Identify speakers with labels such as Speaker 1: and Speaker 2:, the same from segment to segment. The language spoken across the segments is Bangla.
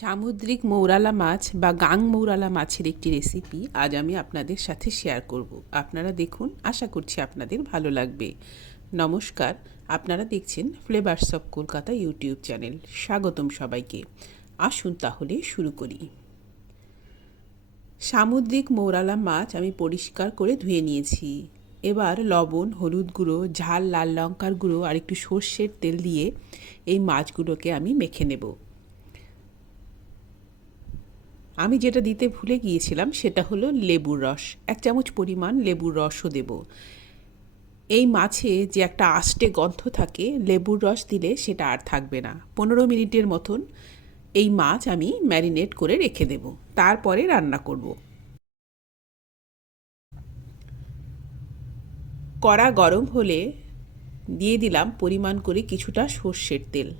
Speaker 1: সামুদ্রিক মৌরালা মাছ বা গাং মৌরালা মাছের একটি রেসিপি আজ আমি আপনাদের সাথে শেয়ার করব। আপনারা দেখুন, আশা করছি আপনাদের ভালো লাগবে। নমস্কার, আপনারা দেখছেন Flavours of Kolkata YouTube channel স্বাগতম সবাইকে। আসুন তাহলে শুরু করি। সামুদ্রিক মৌরালা মাছ আমি পরিষ্কার করে ধুয়ে নিয়েছি। এবার লবণ, হলুদ গুঁড়ো, ঝাল লাল লঙ্কার গুঁড়ো আর একটু সর্ষের তেল দিয়ে এই মাছগুলোকে আমি মেখে নেব। আমি যেটা দিতে ভুলে গিয়েছিলাম সেটা হলো লেবুর রস। এক চামচ পরিমাণ লেবুর রসও দেব। এই মাছে যে একটা আষ্টে গন্ধ থাকে, লেবুর রস দিলে সেটা আর থাকবে না। পনেরো মিনিটের মতন এই মাছ আমি ম্যারিনেট করে রেখে দেব। তারপরে রান্না করব। কড়া গরম হলে দিয়ে দিলাম পরিমাণ করে কিছুটা সর্ষের তেল।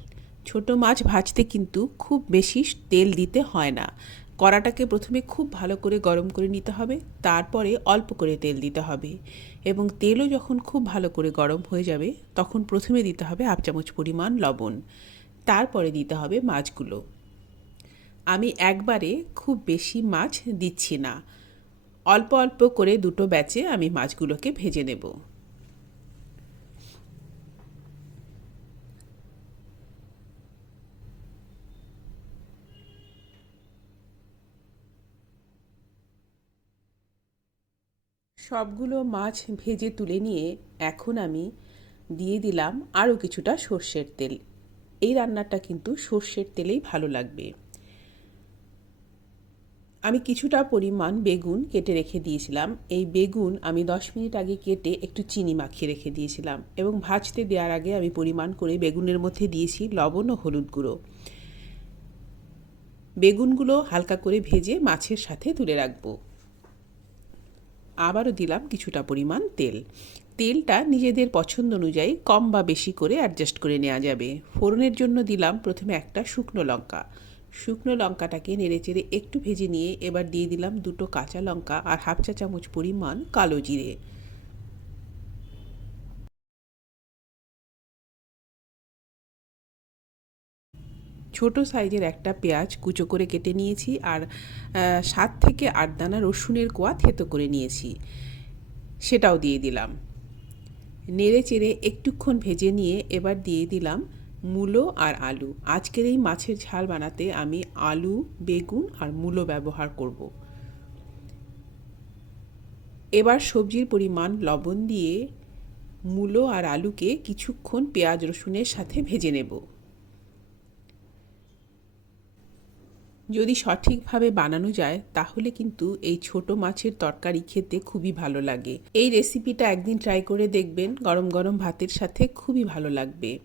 Speaker 1: ছোট মাছ ভাজতে কিন্তু খুব বেশি তেল দিতে হয় না। কড়াটাকে প্রথমে খুব ভালো করে গরম করে নিতে হবে, তারপরে অল্প করে তেল দিতে হবে এবং তেলও যখন খুব ভালো করে গরম হয়ে যাবে, তখন প্রথমে দিতে হবে হাফ চামচ পরিমাণ লবণ, তারপরে দিতে হবে মাছগুলো। আমি একবারে খুব বেশি মাছ দিচ্ছি না, অল্প অল্প করে দুটো ব্যাচে আমি মাছগুলোকে ভেজে নেব। সবগুলো মাছ ভেজে তুলে নিয়ে এখন আমি দিয়ে দিলাম আরও কিছুটা সর্ষের তেল। এই রান্নাটা কিন্তু সর্ষের তেলেই ভালো লাগবে। আমি কিছুটা পরিমাণ বেগুন কেটে রেখে দিয়েছিলাম। এই বেগুন আমি দশ মিনিট আগে কেটে একটু চিনি মাখিয়ে রেখে দিয়েছিলাম এবং ভাজতে দেওয়ার আগে আমি পরিমাণ করে বেগুনের মধ্যে দিয়েছি লবণ ও হলুদ গুঁড়ো। বেগুনগুলো হালকা করে ভেজে মাছের সাথে তুলে রাখব। আবারও দিলাম কিছুটা পরিমাণ তেল। তেলটা নিজেদের পছন্দ অনুযায়ী কম বা বেশি করে অ্যাডজাস্ট করে নেওয়া যাবে। ফোড়নের জন্য দিলাম প্রথমে একটা শুকনো লঙ্কা। শুকনো লঙ্কাটাকে নেড়েচেড়ে একটু ভেজে নিয়ে এবার দিয়ে দিলাম দুটো কাঁচা লঙ্কা আর হাফ চা চামচ পরিমাণ কালো জিরে। ছোট সাইজের একটা পেঁয়াজ কুচো করে কেটে নিয়েছি আর সাত থেকে আট দানা রসুনের কোয়া থেতো করে নিয়েছি। সেটাও দিয়ে দিলাম। নেড়ে চেড়ে একটুক্ষণ ভেজে নিয়ে এবার দিয়ে দিলাম মূলো আর আলু। আজকের এই মাছের ঝাল বানাতে আমি আলু, বেগুন আর মূলো ব্যবহার করব। এবার সবজির পরিমাণ লবণ দিয়ে মূলো আর আলুকে কিছুক্ষণ পেঁয়াজ রসুনের সাথে ভেজে নেব। যদি সঠিকভাবে বানানো যায়, তাহলে কিন্তু এই ছোট মাছের তরকারি খেতে খুবই ভালো লাগে। এই রেসিপিটা একদিন ট্রাই করে দেখবেন, গরম গরম ভাতের সাথে খুবই ভালো লাগবে।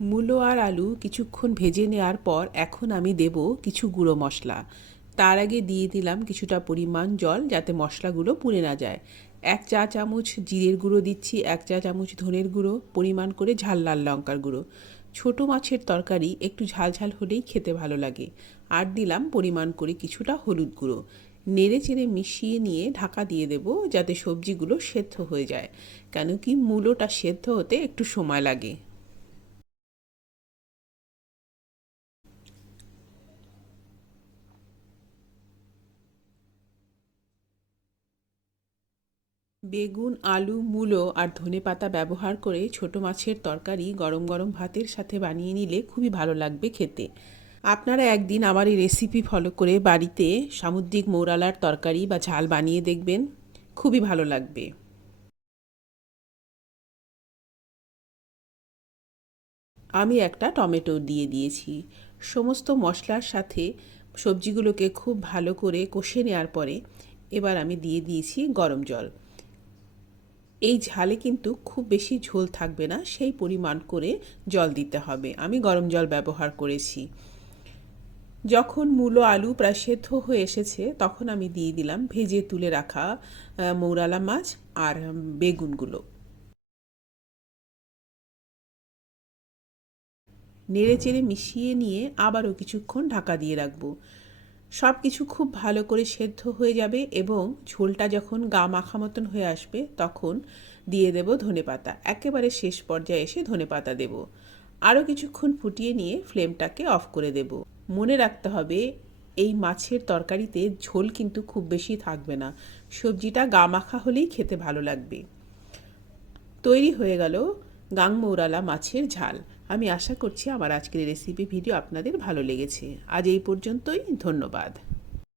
Speaker 1: মূলো আর আলু কিছুক্ষণ ভেজে নেওয়ার পর এখন আমি দেব কিছু গুঁড়ো মশলা। তার আগে দিয়ে দিলাম কিছুটা পরিমাণ জল যাতে মশলাগুলো পুড়ে না যায়। এক চা চামচ জিরের গুঁড়ো দিচ্ছি, এক চা চামচ ধনের গুঁড়ো, পরিমাণ করে ঝাল লাল লঙ্কার গুঁড়ো। ছোট মাছের তরকারি একটু ঝাল ঝাল হলেই খেতে ভালো লাগে। আর দিলাম পরিমাণ করে কিছুটা হলুদ গুঁড়ো। নেড়ে চেড়ে মিশিয়ে নিয়ে ঢাকা দিয়ে দেব যাতে সবজিগুলো সেদ্ধ হয়ে যায়। কেন কি মূলোটা সেদ্ধ হতে একটু সময় লাগে। বেগুন, আলু, মূলো আর ধনে পাতা ব্যবহার করে ছোট মাছের তরকারি গরম গরম ভাতের সাথে বানিয়ে নিলে খুবই ভালো লাগবে খেতে। আপনারা একদিন আমার এই রেসিপি ফলো করে বাড়িতে সামুদ্রিক মৌরালার তরকারি বা ঝাল বানিয়ে দেখবেন। খুবই ভালো লাগবে। আমি একটা টমেটো দিয়ে দিয়েছি। সমস্ত মশলার সাথে সবজিগুলোকে খুব ভালো করে কষে নেওয়ার পরে এবার আমি দিয়ে দিয়েছি গরম জল। এই ঝালে কিন্তু খুব বেশি ঝোল থাকবে না, সেই পরিমাণ করে জল দিতে হবে। আমি গরম জল ব্যবহার করেছি। যখন মূলো আলু প্রায় সেদ্ধ হয়ে এসেছে, তখন আমি দিয়ে দিলাম ভেজে তুলে রাখা মৌরালা মাছ আর বেগুনগুলো। নেড়ে চেড়ে মিশিয়ে নিয়ে আবারও কিছুক্ষণ ঢাকা দিয়ে রাখব। সব কিছু খুব ভালো করে সেদ্ধ হয়ে যাবে এবং ঝোলটা যখন গা মাখা মতন হয়ে আসবে, তখন দিয়ে দেব ধনেপাতা একেবারে শেষ পর্যায়ে এসে ধনেপাতা দেব। আরও কিছুক্ষণ ফুটিয়ে নিয়ে ফ্লেমটাকে অফ করে দেব। মনে রাখতে হবে, এই মাছের তরকারিতে ঝোল কিন্তু খুব বেশি থাকবে না। সবজিটা গা মাখা হলেই খেতে ভালো লাগবে। তৈরি হয়ে গেল গাংমৌরালা মাছের ঝাল। আমি আশা করছি আমার আজকের রেসিপি ভিডিও আপনাদের ভালো লেগেছে। আজ এই পর্যন্তই ধন্যবাদ।